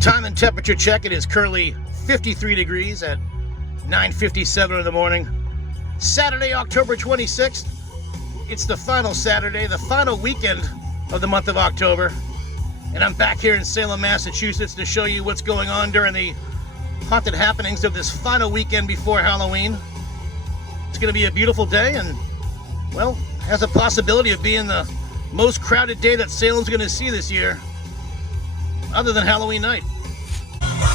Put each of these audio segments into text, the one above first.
Time and temperature check. It is currently 53 degrees at 9:57 in the morning. Saturday, October 26th. It's the final Saturday, the final weekend of the month of October. And I'm back here in Salem, Massachusetts to show you what's going on during the haunted happenings of this final weekend before Halloween. It's going to be a beautiful day and, well, has a possibility of being the most crowded day that Salem's going to see this year, other than Halloween night.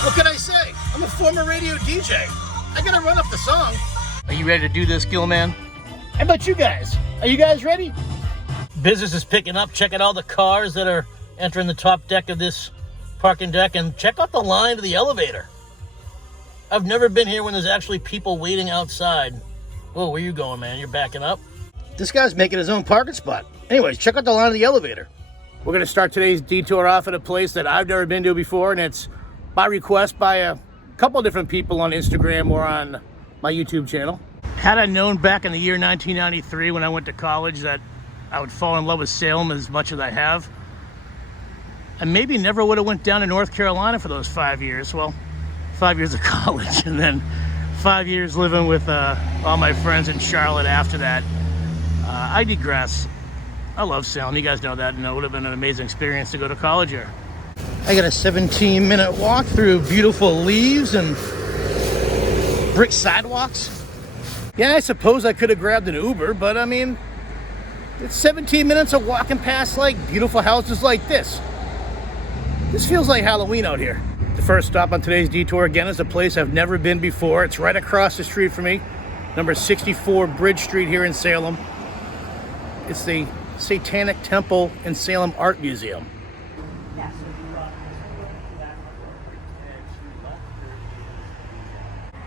What can I say? I'm a former radio DJ. I gotta run up the song. Are you ready to do this, Gilman? How about you guys? Are you guys ready? Business is picking up. Check out all the cars that are entering the top deck of this parking deck, and check out the line to the elevator. I've never been here when there's actually people waiting outside. Whoa, where you going, man? You're backing up? This guy's making his own parking spot. Anyways, check out the line of the elevator. We're going to start today's detour off at a place that I've never been to before, and it's by request by a couple different people on Instagram or on my YouTube channel. Had I known back in the year 1993 when I went to college that I would fall in love with Salem as much as I have, I maybe never would have went down to North Carolina for those 5 years. Well, 5 years of college, and then 5 years living with all my friends in Charlotte after that. I digress. I love Salem. You guys know that, and it would have been an amazing experience to go to college here. I got a 17-minute walk through beautiful leaves and brick sidewalks. Yeah, I suppose I could have grabbed an Uber, but I mean, it's 17 minutes of walking past like beautiful houses like this. This feels like Halloween out here. The first stop on today's detour, again, is a place I've never been before. It's right across the street from me, number 64 Bridge Street here in Salem. It's the Satanic Temple and Salem Art Museum.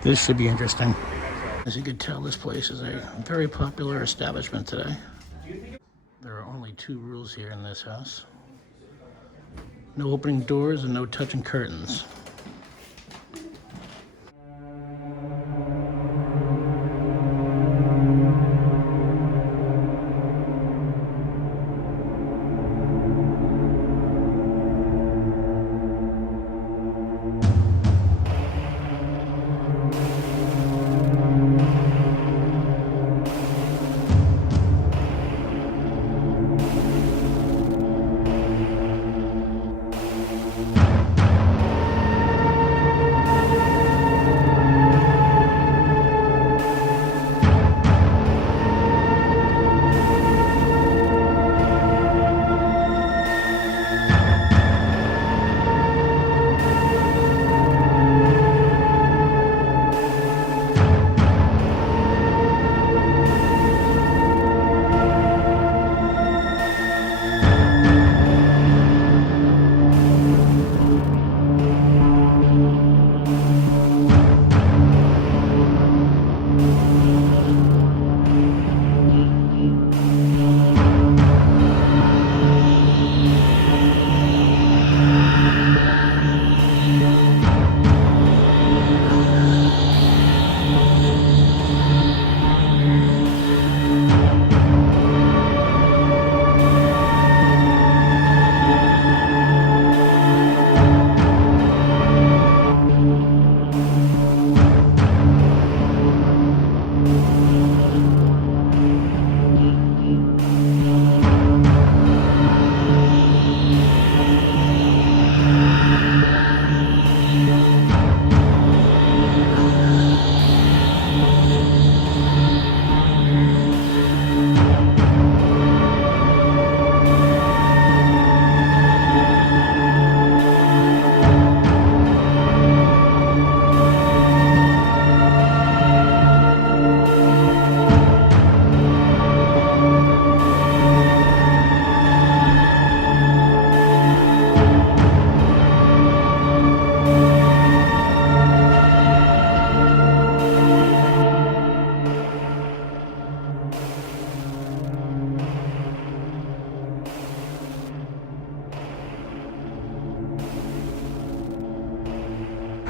This should be interesting. As you can tell, this place is a very popular establishment today. There are only 2 rules here in this house. No opening doors and no touching curtains.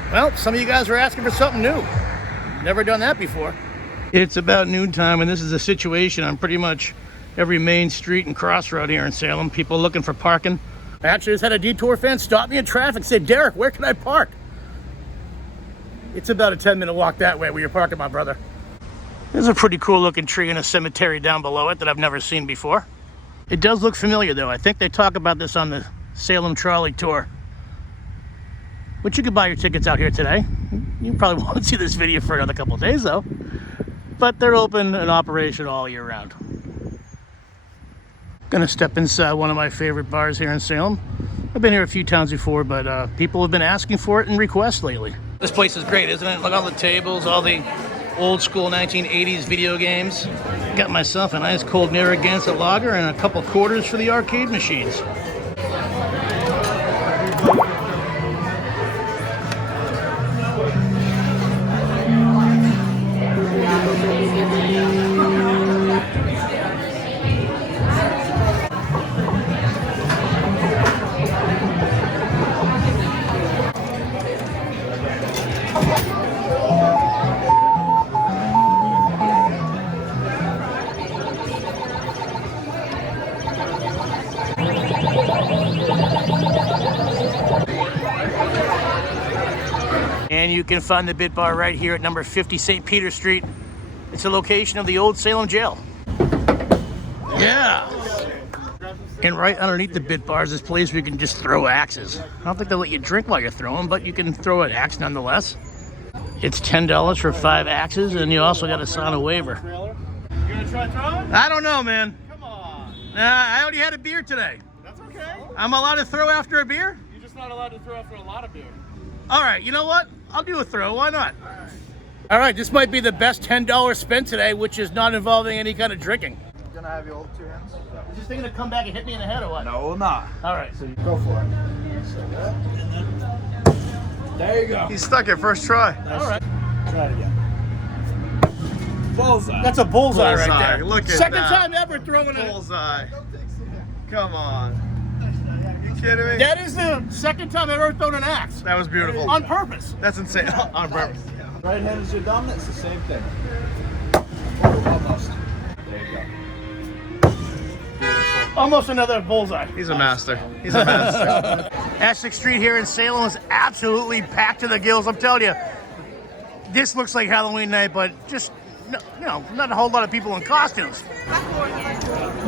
Well, some of you guys were asking for something new. Never done that before. It's about noontime, and this is a situation on pretty much every main street and crossroad here in Salem. People looking for parking I actually just had a detour fan stop me in traffic, said, Derek, where can I park? It's about a 10-minute walk that way where you're parking, my brother. There's a pretty cool looking tree in a cemetery down below it that I've never seen before. It does look familiar though. I think they talk about this on the Salem Trolley Tour, which you could buy your tickets out here today. You probably won't see this video for another couple of days though, but they're open and operation all year round. Gonna step inside one of my favorite bars here in Salem. I've been here a few times before, but people have been asking for it in requests lately. This place is great, isn't it? Look at all the tables, all the old school 1980s video games. Got myself a nice cold Narragansett lager and a couple quarters for the arcade machines. And you can find the Bit Bar right here at number 50 St. Peter Street. It's a location of the old Salem jail. Yeah. And right underneath the Bit Bar is this place where you can just throw axes. I don't think they'll let you drink while you're throwing, but you can throw an axe nonetheless. It's $10 for 5 axes, and you also got to sign a waiver. You gonna try throwing? I don't know, man. Come on. I already had a beer today. That's okay. I'm allowed to throw after a beer? You're just not allowed to throw after a lot of beer. All right, you know what? I'll do a throw. Why not? All right, this might be the best $10 spent today, which is not involving any kind of drinking. You're gonna have your old 2 hands? Is this thing gonna come back and hit me in the head or what? No, not. All right. So you go for it. There you go. He stuck it first try. All right. Try it again. Bullseye. That's a bullseye right Bullseye. there. Look at Second that. time ever throwing a... Bullseye. Come on. You kidding me? That is the second time I've ever thrown an axe. That was beautiful. On purpose. That's insane. On purpose. Right hand is your dominant. It's the same thing. Almost. There you go. Almost another bullseye. He's a master. He's a master. Essex Street here in Salem is absolutely packed to the gills. I'm telling you, this looks like Halloween night, but just, you know, not a whole lot of people in costumes.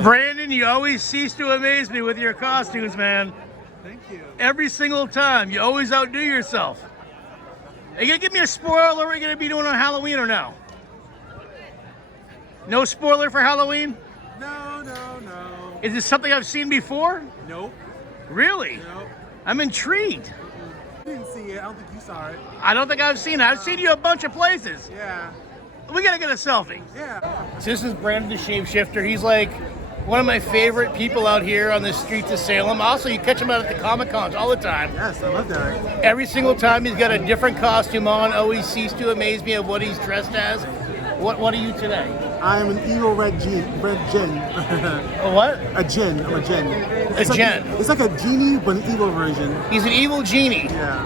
Brandon, you always cease to amaze me with your costumes, man. Thank you. Every single time, you always outdo yourself. Are you gonna give me a spoiler what we're gonna be doing on Halloween or no? No spoiler for Halloween? No. Is this something I've seen before? Nope. Really? Nope. I'm intrigued. I didn't see it. I don't think you saw it. I don't think I've seen it. I've seen you a bunch of places. Yeah. We gotta get a selfie. Yeah. So this is Brandon the Shapeshifter. He's like one of my favorite people out here on the streets of Salem. Also, you catch him out at the Comic Cons all the time. Yes, I love that. Every single time he's got a different costume on. Always cease to amaze me of what he's dressed as. What are you today? I'm an evil red djinn. A what? A djinn. I'm a djinn. A djinn. It's like a genie, but an evil version. He's an evil genie. Yeah.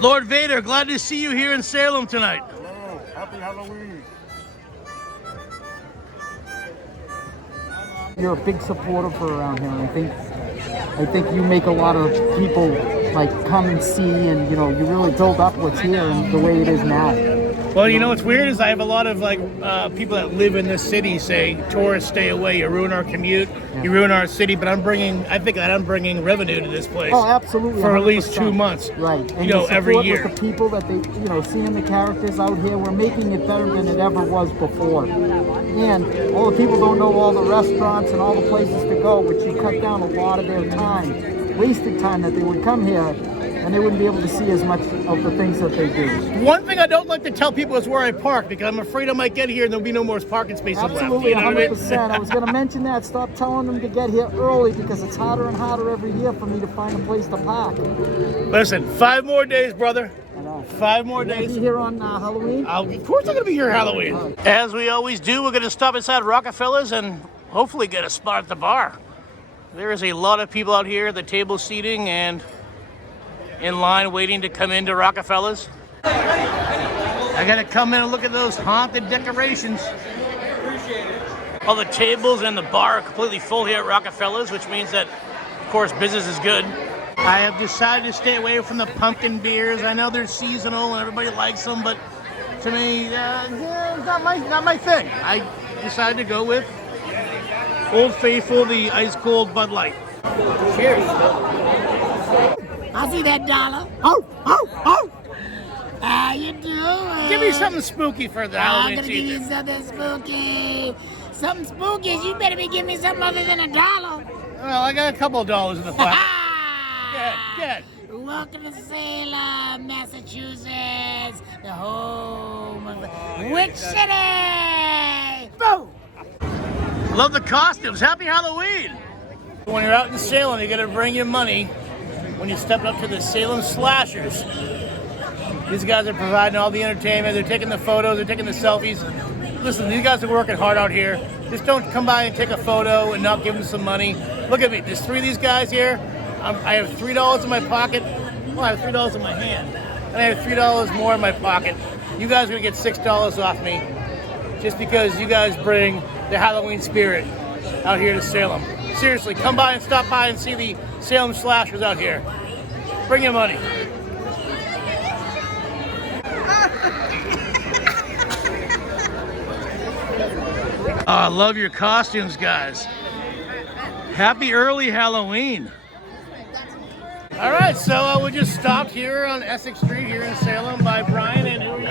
Lord Vader, glad to see you here in Salem tonight. Hello. Happy Halloween. You're a big supporter for around here. I think you make a lot of people like come and see, and you know, you really build up what's here and the way it is now. Well, you know what's weird is I have a lot of people that live in this city say tourists stay away, you ruin our commute, you ruin our city. But I think that I'm bringing revenue to this place. Oh, absolutely. For at least 100%. 2 months. Right. And You know, the every support year. with the people that they, you know, seeing the characters out here, we're making it better than it ever was before. And all the people don't know all the restaurants and all the places to go, but you cut down a lot of their time, wasted time that they would come here, and they wouldn't be able to see as much of the things that they do. One thing I don't like to tell people is where I park, because I'm afraid I might get here and there'll be no more parking spaces Absolutely, left. You know what I mean? 100%. I was going to mention that. Stop telling them to get here early, because it's harder and harder every year for me to find a place to park. Listen, 5 more days, brother. I know. 5 more You're gonna days. be here on Halloween? Of course I'm going to be here Halloween. As we always do, we're going to stop inside Rockefeller's and hopefully get a spot at the bar. There is a lot of people out here at the table seating and in line waiting to come into Rockefeller's. I got to come in and look at those haunted decorations. All the tables and the bar are completely full here at Rockefeller's, which means that, of course, business is good. I have decided to stay away from the pumpkin beers. I know they're seasonal and everybody likes them, but to me, it's not my thing. I decided to go with Old Faithful, the ice cold Bud Light. Cheers. I see that dollar. Oh. How you doing? Give me something spooky for the Halloween I'm gonna give season. you something spooky. Something spooky. You better be giving me something other than $1. Well, I got a couple of dollars in the pocket. Good. Welcome to Salem, Massachusetts, the home of Witch City. Boom. Love the costumes. Happy Halloween. When you're out in Salem, you gotta bring your money when you step up to the Salem Slashers. These guys are providing all the entertainment. They're taking the photos. They're taking the selfies. Listen, these guys are working hard out here. Just don't come by and take a photo and not give them some money. Look at me. There's 3 of these guys here. I have $3 in my pocket. Well, I have $3 in my hand. And I have $3 more in my pocket. You guys are going to get $6 off me just because you guys bring the Halloween spirit out here to Salem. Seriously, come by and stop by and see the Salem Slashers out here. Bring your money. I love your costumes, guys. Happy early Halloween. All right, so we just stopped here on Essex Street here in Salem by Brian and who are you?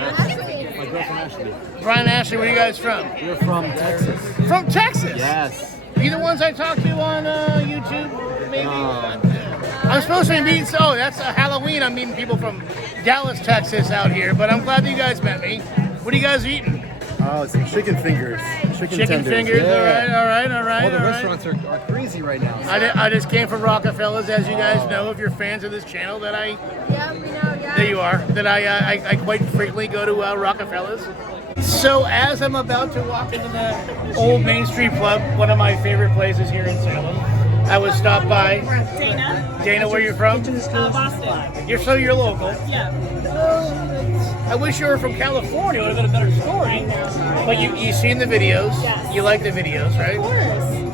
My girlfriend Ashley. Brian and Ashley, where are you guys from? We're from Texas. From Texas? Yes. Are you the ones I talked to on YouTube, maybe? I'm supposed to be meeting, oh, that's Halloween. I'm meeting people from Dallas, Texas out here, but I'm glad that you guys met me. What are you guys eating? Oh, some chicken fingers. Chicken tenders. Fingers, Yeah. all right. All the restaurants are crazy right now. I just came from Rockefeller's, as you guys know, if you're fans of this channel, that Yeah, we know, yeah. there you are, that I quite frequently go to Rockefeller's. So as I'm about to walk into the old Main Street Club, one of my favorite places here in Salem, I was stopped by Dana, where you from? Boston. You're local. Yeah. I wish you were from California. It would have been a better story. But you seen the videos. Yes. You like the videos, right? Of course.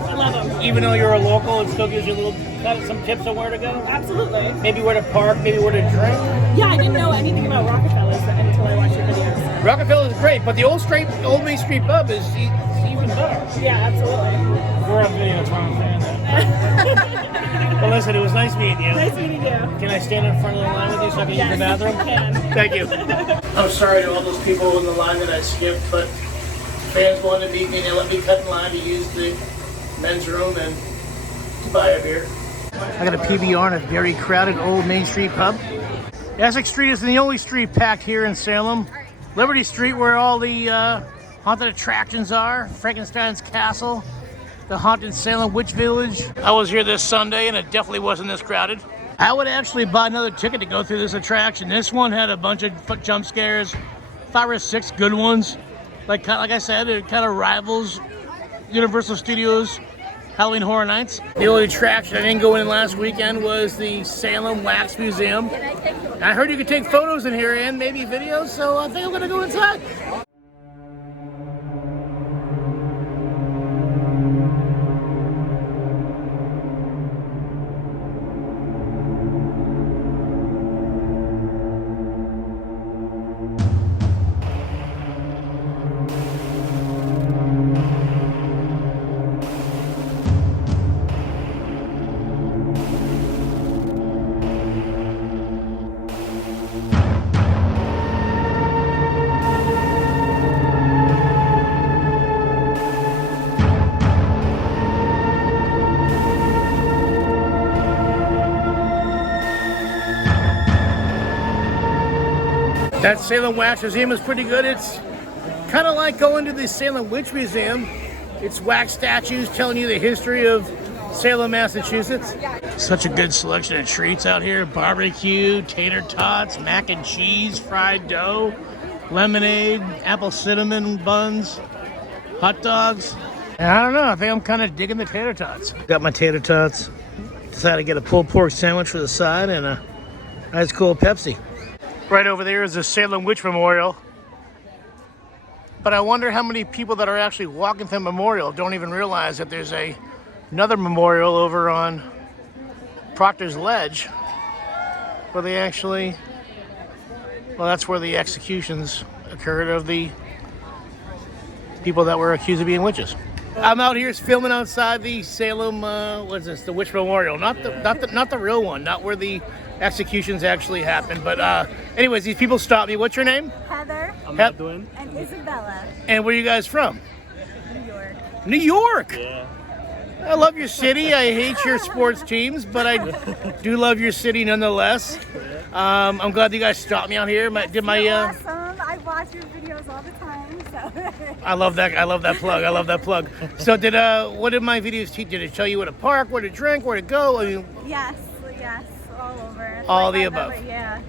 I love them. Even though you're a local, it still gives you some tips on where to go. Absolutely. Maybe where to park, maybe where to drink. Yeah, I didn't know anything about Rockefeller's until I watched your videos. Rockefeller is great, but the old Main Street pub is even better. Yeah, absolutely. We're on video, that's why I'm saying that. Well, listen, it was nice meeting you. Nice meeting you. Can I stand in front of the line with you so I can use the bathroom? You can. Thank you. I'm sorry to all those people in the line that I skipped, but fans wanted to meet me. They let me cut in line to use the men's room and to buy a beer. I got a PBR in a very crowded old Main Street pub. Essex Street is the only street packed here in Salem. Liberty Street, where all the haunted attractions are. Frankenstein's Castle, the haunted Salem Witch Village. I was here this Sunday and it definitely wasn't this crowded. I would actually buy another ticket to go through this attraction. This one had a bunch of jump scares, 5 or 6 good ones. Like I said, it kind of rivals Universal Studios Halloween Horror Nights. The only attraction I didn't go in last weekend was the Salem Wax Museum. I heard you could take photos in here and maybe videos, so I think I'm gonna go inside. That Salem Wax Museum is pretty good. It's kind of like going to the Salem Witch Museum. It's wax statues telling you the history of Salem, Massachusetts. Such a good selection of treats out here. Barbecue, tater tots, mac and cheese, fried dough, lemonade, apple cinnamon buns, hot dogs. And I don't know, I think I'm kind of digging the tater tots. Got my tater tots. Decided to get a pulled pork sandwich for the side and a ice cold Pepsi. Right over there is the Salem Witch Memorial. But I wonder how many people that are actually walking to the memorial don't even realize that there's another memorial over on Proctor's Ledge where they actually, well, that's where the executions occurred of the people that were accused of being witches. I'm out here filming outside the Salem, what is this, the Witch Memorial. Not the real one, not where the executions actually happened. But anyways, these people stopped me. What's your name? Heather and Isabella. And where are you guys from? New York. New York? Yeah. I love your city. I hate your sports teams, but I do love your city nonetheless. I'm glad you guys stopped me out here. You're awesome. I watch your videos all the time. So. I love that plug. So what did my videos teach? Did it tell you where to park, where to drink, where to go? I mean, Yes, all over. All the above. Yeah.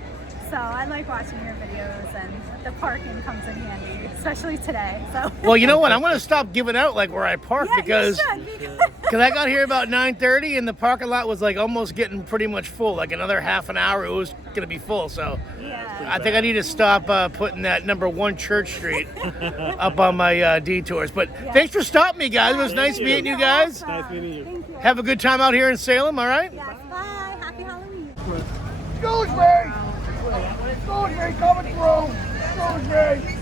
So I like watching your videos, and the parking comes in handy, especially today. So. Well, you know what? I'm going to stop giving out like where I park because I got here about 9:30 and the parking lot was like almost getting pretty much full. Like another half an hour, it was going to be full. So I think I need to stop putting that number 1 Church Street up on my detours. But thanks for stopping me, guys. It was nice meeting you guys. Nice meeting you. Thank you. Have a good time out here in Salem. All right. Yes. Bye. Happy Halloween. Gooseberry! Gooseberry coming through! Gooseberry!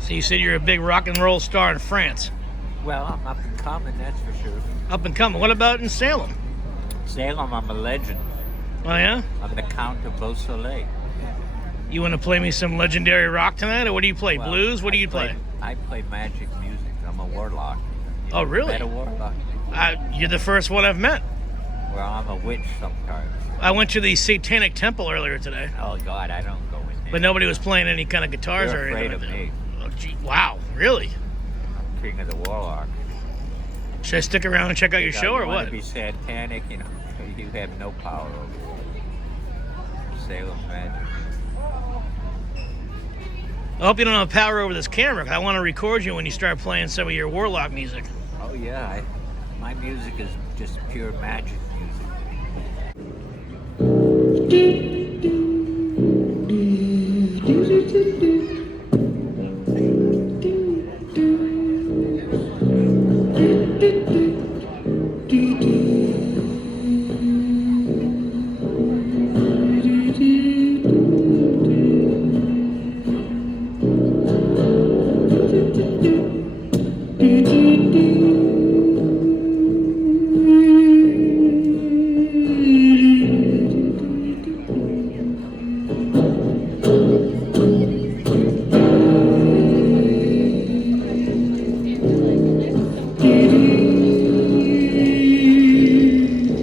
So you said you're a big rock and roll star in France. Well, I'm up and coming, that's for sure. Up and coming. What about in Salem? Salem, I'm a legend. Oh yeah? I'm the Count of Beausoleil. You want to play me some legendary rock tonight, or what do you play? Well, Blues? What do you play? I play magic music. I'm a warlock. Oh really? Met a warlock? You're the first one I've met. Well, I'm a witch sometimes. I went to the Satanic Temple earlier today. Oh God, I don't go in there. But nobody was playing any kind of guitars You're or anything. afraid of me. Oh, gee, wow, really? I'm king of the warlock. Should I stick around and check out your show or You what? want to be satanic, you know, you have no power over Salem magic. I hope you don't have power over this camera, 'cause I want to record you when you start playing some of your warlock music. Oh yeah, my music is just pure magic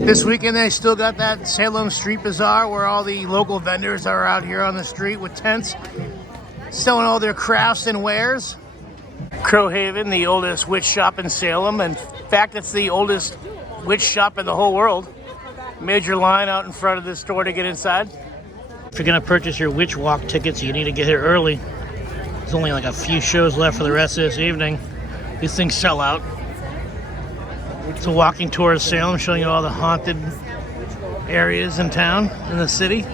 This weekend they still got that Salem Street Bazaar where all the local vendors are out here on the street with tents selling all their crafts and wares. Crowhaven, the oldest witch shop in Salem. In fact, it's the oldest witch shop in the whole world. Major line out in front of the store to get inside. If you're gonna purchase your witch walk tickets, you need to get here early. There's only like a few shows left for the rest of this evening. These things sell out. It's a walking tour of Salem, showing you all the haunted areas in town, in the city.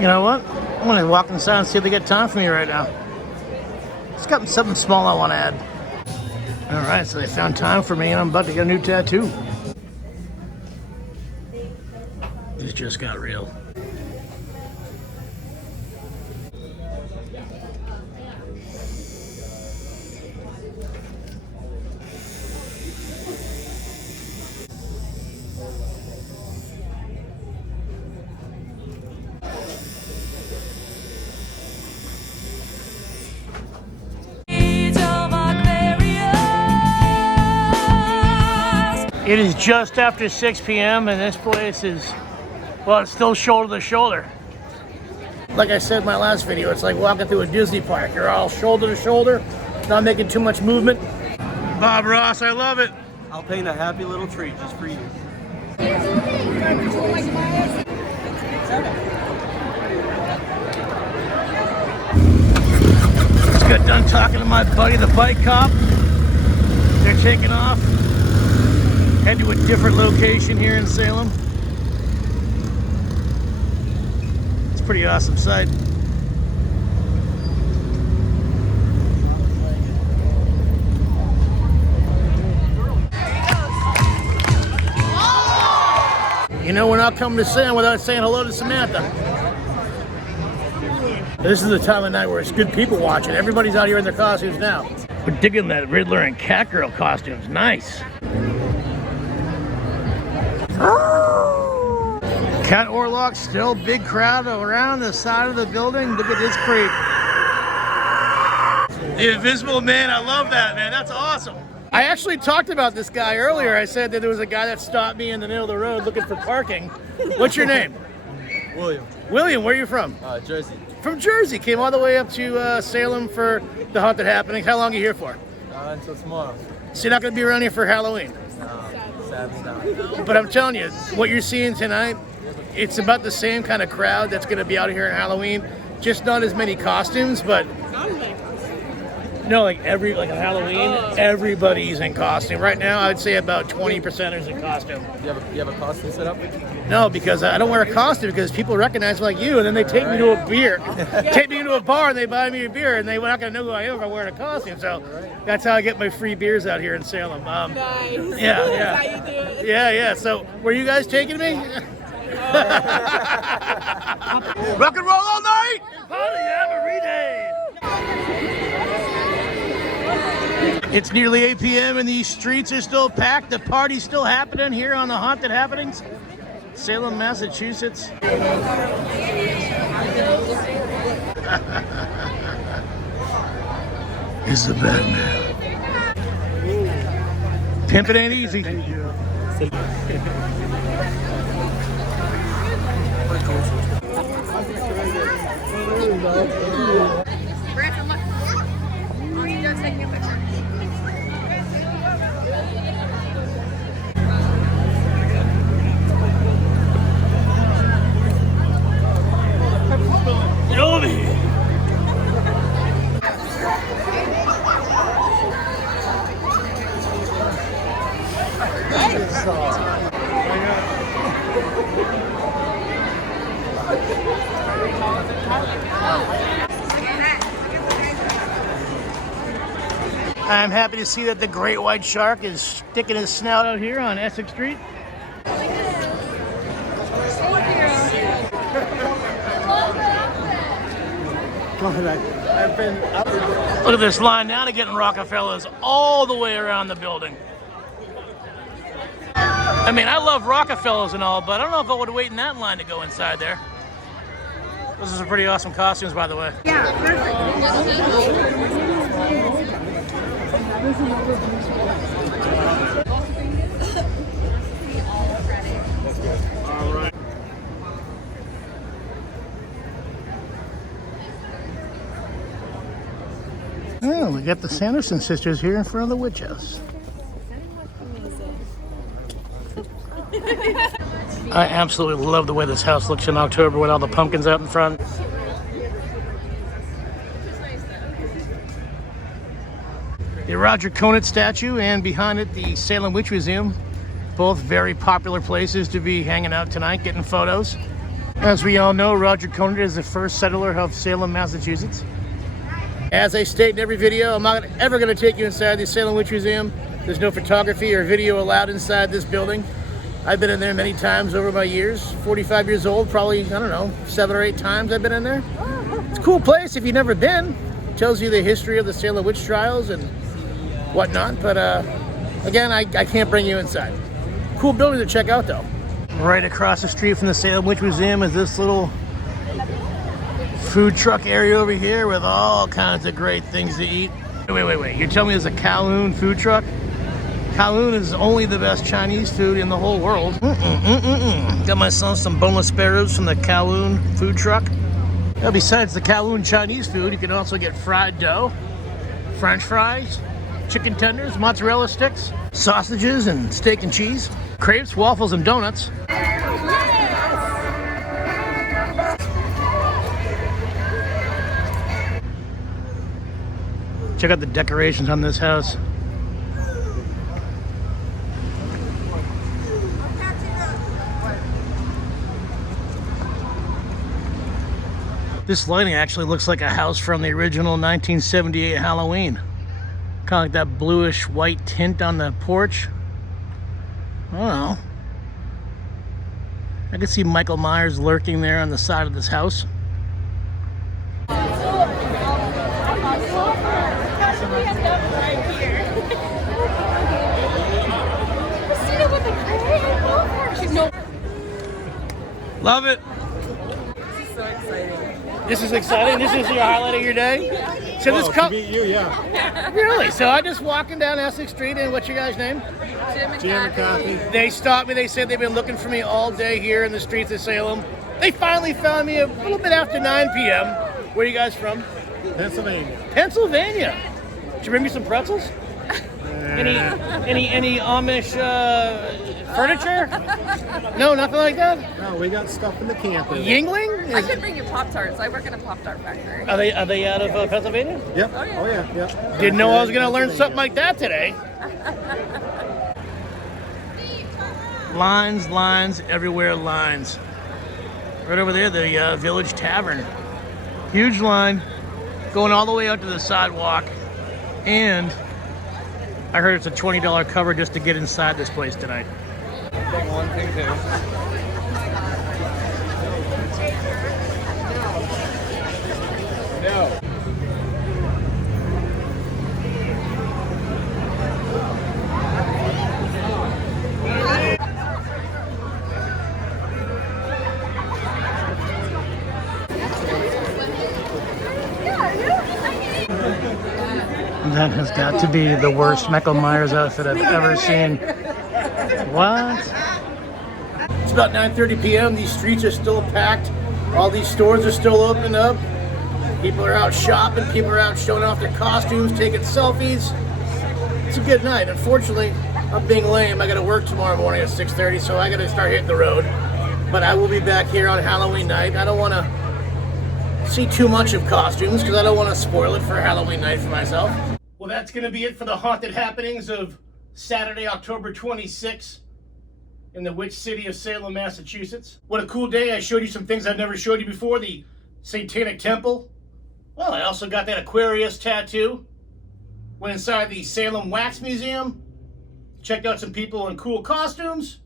You know what? I'm gonna walk inside and see if they got time for me right now. It's got something small I want to add. All right, so they found time for me, and I'm about to get a new tattoo. This just got real. It is just after 6 p.m. and this place is, well, it's still shoulder to shoulder. Like I said in my last video, it's like walking through a Disney park. You're all shoulder to shoulder, not making too much movement. Bob Ross, I love it. I'll paint a happy little tree just for you. Just got done talking to my buddy, the bike cop. They're taking off. Head to a different location here in Salem. It's a pretty awesome sight. You know, we're not coming to Salem without saying hello to Samantha. This is the time of night where it's good people watching. Everybody's out here in their costumes now. We're digging that Riddler and Catgirl costumes. Nice. Cat Orlock, still big crowd around the side of the building. Look at this creep. The Invisible Man, I love that, man. That's awesome. I actually talked about this guy earlier. I said that there was a guy that stopped me in the middle of the road looking for parking. What's your name? William. William, where are you from? Jersey. From Jersey. Came all the way up to Salem for the Haunted Happening. How long are you here for? Until tomorrow. So you're not going to be around here for Halloween? Sadly not. But I'm telling you, what you're seeing tonight, it's about the same kind of crowd that's going to be out here on Halloween. Just not as many costumes, but... No, like on Halloween, everybody's in costume. Right now, I would say about 20% is in costume. You have a costume set up? No, because I don't wear a costume because people recognize me like you, and then they take me to a beer, take me to a bar, and they buy me a beer, and they're not going to know who I am if I'm wearing a costume. So that's how I get my free beers out here in Salem. Nice. Yeah, That's yeah. how you do it. Yeah. So were you guys taking me? Rock and roll all night. Party every day. It's nearly 8 p.m. and these streets are still packed. The party's still happening here on the Haunted Happenings. Salem, Massachusetts. Is the Batman. Pimpin' ain't easy. Branson, look. Oh, you just take me a picture. Get over here. I'm happy to see that the great white shark is sticking his snout out here on Essex Street. Look at this line now to get in Rockefellers all the way around the building. I mean, I love Rockefellers and all, but I don't know if I would wait in that line to go inside there. Those are some pretty awesome costumes, by the way. Yeah, perfect. Oh, we got the Sanderson sisters here in front of the witch house. I absolutely love the way this house looks in October with all the pumpkins out in front. The Roger Conant statue and behind it the Salem Witch Museum. Both very popular places to be hanging out tonight, getting photos. As we all know, Roger Conant is the first settler of Salem, Massachusetts. As I state in every video, I'm not ever going to take you inside the Salem Witch Museum. There's no photography or video allowed inside this building. I've been in there many times over my years. 45 years old, probably, I don't know, 7 or 8 times I've been in there. It's a cool place if you've never been. It tells you the history of the Salem witch trials and whatnot. But again, I can't bring you inside. Cool building to check out though. Right across the street from the Salem Witch Museum is this little food truck area over here with all kinds of great things to eat. Wait. You're telling me there's a Calhoun food truck? Calhoun is only the best Chinese food in the whole world. Got myself some boneless sparrows from the Calhoun food truck. Now, besides the Calhoun Chinese food, you can also get fried dough, French fries, chicken tenders, mozzarella sticks, sausages and steak and cheese, crepes, waffles, and donuts. Check out the decorations on this house. This lighting actually looks like a house from the original 1978 Halloween. Kind of like that bluish white tint on the porch. I don't know. I can see Michael Myers lurking there on the side of this house. Love it. This is exciting. This is your highlight of your day. So this to meet you, yeah. Really? So I'm just walking down Essex Street, and what's your guys' name? Jam and coffee. They stopped me. They said they've been looking for me all day here in the streets of Salem. They finally found me a little bit after 9 p.m. Where are you guys from? Pennsylvania. Pennsylvania. Did you bring me some pretzels? Any Amish furniture? No, nothing like that? No, we got stuff in the camper. Yingling? I could bring you Pop-Tarts. I work in a Pop-Tart factory. Are they out of Pennsylvania? Yep. Oh yeah. Yep. Didn't know I was going to learn something like that today. Lines, lines, everywhere lines. Right over there, the Village Tavern. Huge line, going all the way out to the sidewalk. And I heard it's a $20 cover just to get inside this place tonight. Thing one, thing two. No. That has got to be the worst Michael Myers outfit I've ever seen. What? It's about 9:30 p.m. These streets are still packed. All these stores are still opening up. People are out shopping. People are out showing off their costumes, taking selfies. It's a good night. Unfortunately, I'm being lame. I got to work tomorrow morning at 6:30, so I got to start hitting the road. But I will be back here on Halloween night. I don't want to see too much of costumes because I don't want to spoil it for Halloween night for myself. Well, that's going to be it for the haunted happenings of Saturday, October 26th in the witch city of Salem, Massachusetts. What a cool day. I showed you some things I've never showed you before. The Satanic Temple. Well, I also got that Aquarius tattoo. Went inside the Salem Wax Museum. Checked out some people in cool costumes.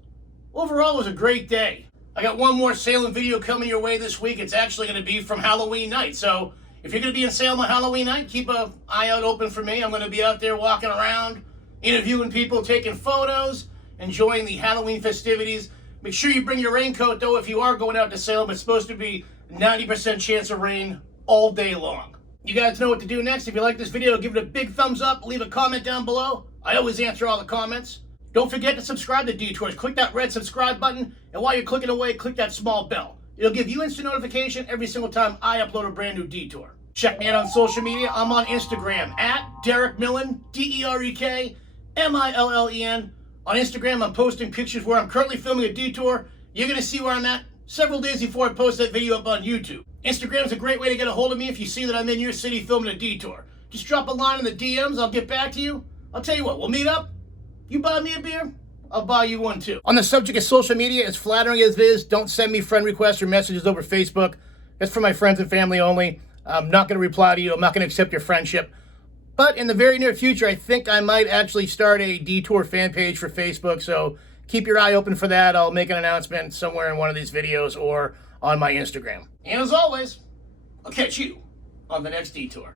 Overall, it was a great day. I got one more Salem video coming your way this week. It's actually going to be from Halloween night. So if you're going to be in Salem on Halloween night, keep an eye out open for me. I'm going to be out there walking around, interviewing people, taking photos, enjoying the Halloween festivities. Make sure you bring your raincoat, though, if you are going out to Salem. It's supposed to be 90% chance of rain all day long. You guys know what to do next. If you like this video, give it a big thumbs up. Leave a comment down below. I always answer all the comments. Don't forget to subscribe to Detours. Click that red subscribe button, and while you're clicking away, click that small bell. It'll give you instant notification every single time I upload a brand new Detour. Check me out on social media. I'm on Instagram at Derek Millen, DerekMillen. On Instagram, I'm posting pictures where I'm currently filming a Detour. You're going to see where I'm at several days before I post that video up on YouTube. Instagram's a great way to get a hold of me if you see that I'm in your city filming a Detour. Just drop a line in the DMs. I'll get back to you. I'll tell you what, we'll meet up. You buy me a beer, I'll buy you one too. On the subject of social media, as flattering as it is, don't send me friend requests or messages over Facebook. That's for my friends and family only. I'm not going to reply to you. I'm not going to accept your friendship. But in the very near future, I think I might actually start a Detour fan page for Facebook. So keep your eye open for that. I'll make an announcement somewhere in one of these videos or on my Instagram. And as always, I'll catch you on the next Detour.